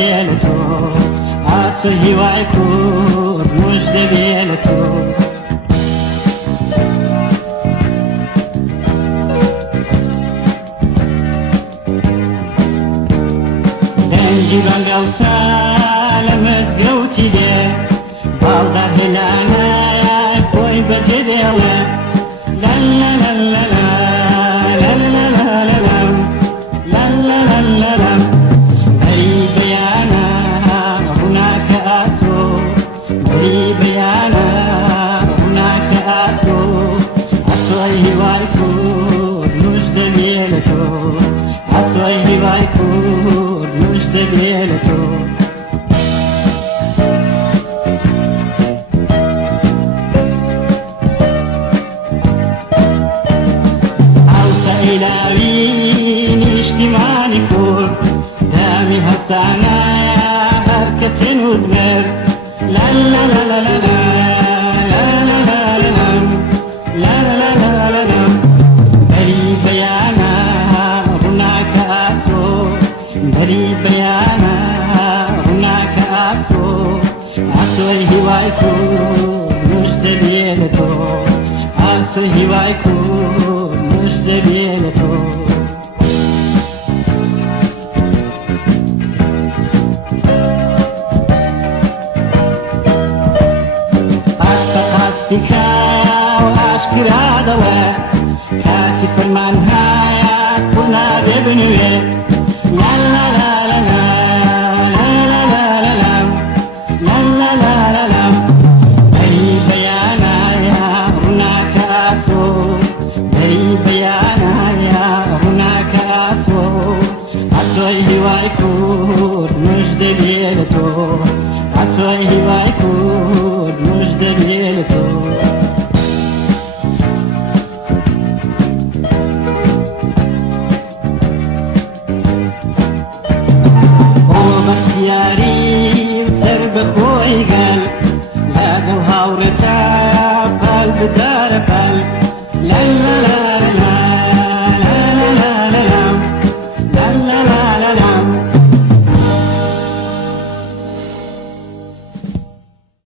بيلتو عصي وعكور مجد بيلتو دنجي بانقل سالم ازقوتي دي بالدار هلانا يا كوي بجديلا لا لا لا لا لا لا لا لا لا لا لا بيانا هناك أسو بيانا هناك أسو أسوي والكود مجد بيلتو أسوي والكود مجد بيلتو إلهي اجتماعي كور دامي هالسانا هركسين وزمر لا لا لا لا لا لا لا لا لا لا لا بري بيانا هناك أسو بري بيانا هناك أسو أسوي هوايكو مجد بيلتو أسوي هوايكو مجد بيلتو أصدقائك وأشكر دواء كاتب المنهاية كنا ببنوية لا لا لا لا لا لا لا لا لا لا لا بري بيانا يا هناك أسو بري بيانا يا هناك أسو أسوي وايكود مجد بيلتو أسوي وايكود مجد بيلتو ياري وسر بخوي قال لا هاورتا قلب دارك